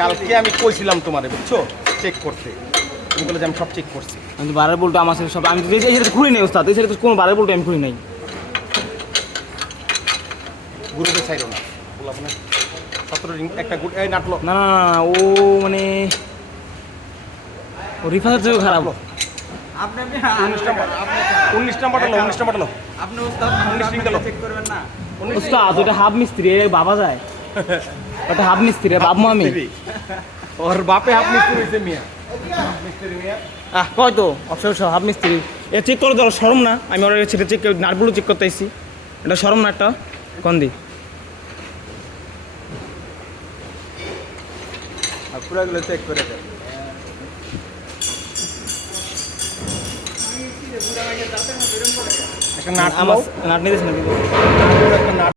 কালকে আমি কইছিলাম তোমারে, বুঝছো, চেক করতে। তুমি বলে যে আমি সব চেক করছি। আমি তো বারের বলটা আমার সাথে সব আমি যে সেটা খুলি নাই ওস্তাদ, এই সেটা কোনো বারের বলটা আমি খুলি নাই। গ্রুপে চাইলো না বললাম না 17 রিং একটা গুড এই নাটলো না না না, ও মানে ও রিফাতের থেকে খারাপ। আপনি 19 নাম্বার হলো 19 নাম্বার হলো আপনি উস্তাদ 19 রিং গেল। চেক করবেন না। ওস্তাদ ওটা হাফ মিস্ত্রি, এ বাবা যায়। ওটা হাফ মিস্ত্রি, বাবু আমি। ওর বাপে হাফ মিস্ত্রি হইছে মিয়া। মিস্ত্রি মিয়া। কয় তো অবশ্য হাফ মিস্ত্রি। এ চেক করে দেওয়ার শরম না? আমি ওর সেটা চেক নাটগুলো চেক করতে এসেছি, এটা শরম না একটা? কোন দি পুরাগুলো চেক করে দেন। একটা নাট আমার নাট নিয়ে দিস না। একটা নাট